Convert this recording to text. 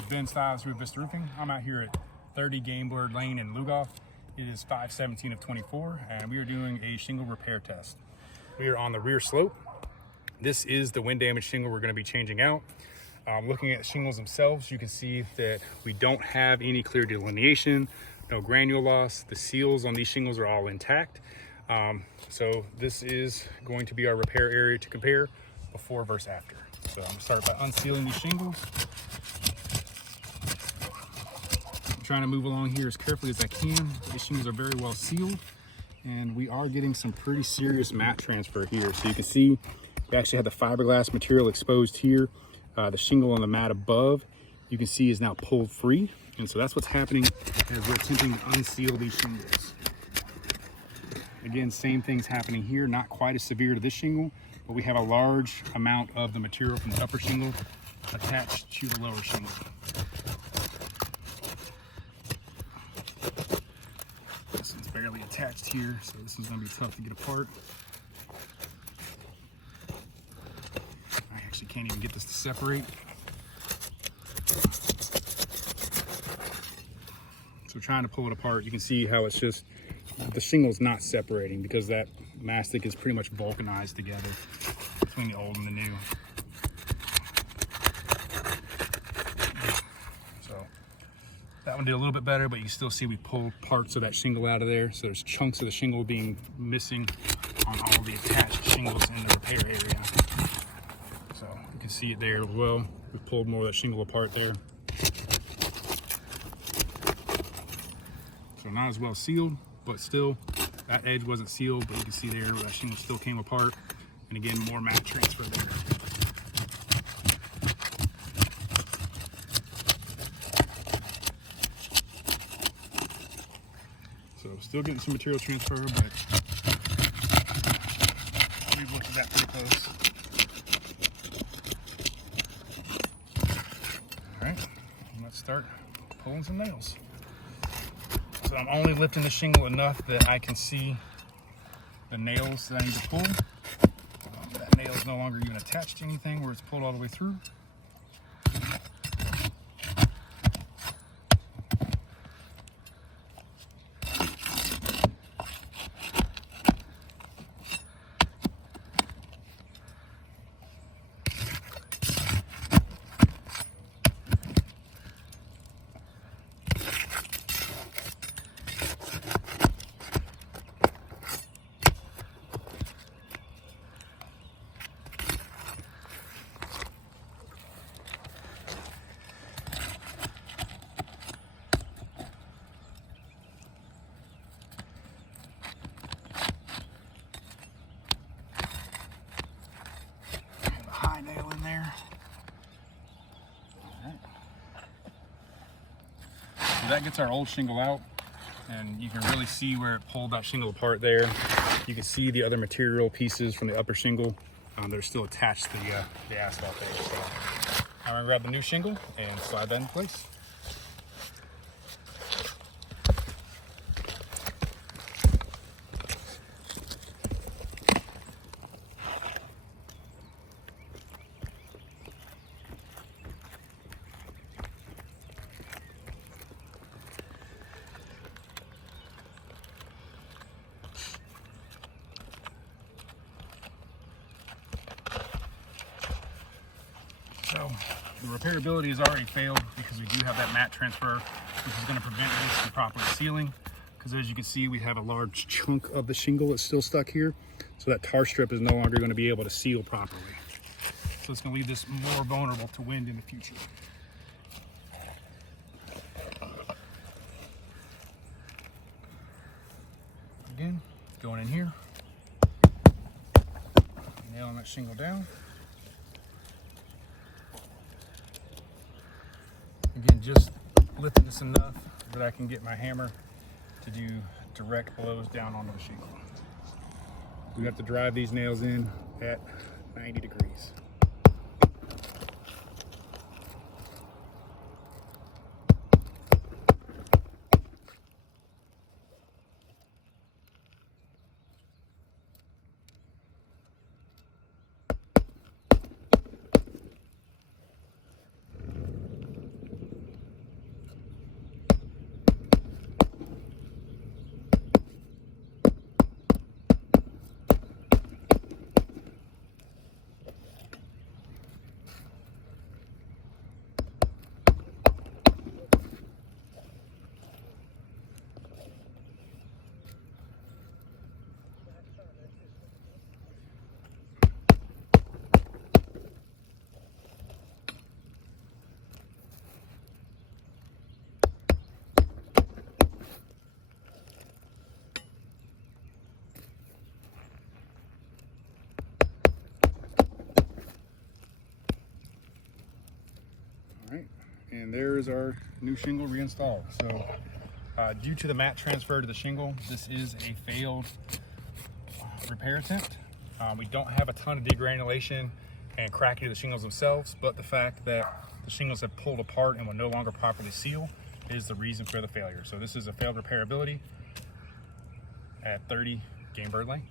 is Ben Stiles with Vista Roofing. I'm out here at 30 Gamebird Lane in Lugoff. It is 5/17 of 24, and we are doing a shingle repair test. We are on the rear slope. This is the wind damage shingle we're going to be changing out. Looking at shingles themselves, you can see that we don't have any clear delineation, no granule loss. The seals on these shingles are all intact. So this is going to be our repair area to compare before versus after. So I'm going to start by unsealing these shingles. I'm trying to move along here as carefully as I can. These shingles are very well sealed, and we are getting some pretty serious mat transfer here. So you can see we actually have the fiberglass material exposed here. The shingle on the mat above, you can see, is now pulled free. And so that's what's happening as we're attempting to unseal these shingles. Again, same thing's happening here, not quite as severe to this shingle, but we have a large amount of the material from the upper shingle attached to the lower shingle. This one's barely attached here, so this one's gonna be tough to get apart. I actually can't even get this to separate. So trying to pull it apart, you can see how it's just, the shingle's not separating because that mastic is pretty much vulcanized together between the old and the new. So that one did a little bit better, but you can still see we pulled parts of that shingle out of there. So there's chunks of the shingle being missing on all the attached shingles in the repair area. So you can see it there as well. We pulled more of that shingle apart there. So not as well sealed, but still that edge wasn't sealed, but you can see there that shingle still came apart. And again, more mat transfer there. So still getting some material transfer, but we've looked at that pretty close. All right, let's start pulling some nails. So I'm only lifting the shingle enough that I can see the nails that I need to pull. That nail is no longer even attached to anything where it's pulled all the way through. Nail in there. All right. So that gets our old shingle out, and you can really see where it pulled that shingle apart there. You can see the other material pieces from the upper shingle. They're still attached to the asphalt there. So I'm gonna grab the new shingle and slide that in place. So the repairability has already failed because we do have that mat transfer, which is going to prevent this from properly sealing. Because as you can see, we have a large chunk of the shingle that's still stuck here. So that tar strip is no longer going to be able to seal properly. So it's going to leave this more vulnerable to wind in the future. Again, going in here, nailing that shingle down. Again, just lifting this enough that I can get my hammer to do direct blows down onto the shingle. We have to drive these nails in at 90 degrees. And there's our new shingle reinstalled. So due to the mat transfer to the shingle, this is a failed repair attempt. We don't have a ton of degranulation and cracking to the shingles themselves, but the fact that the shingles have pulled apart and will no longer properly seal is the reason for the failure. So this is a failed repairability at 30 Gamebird Ln.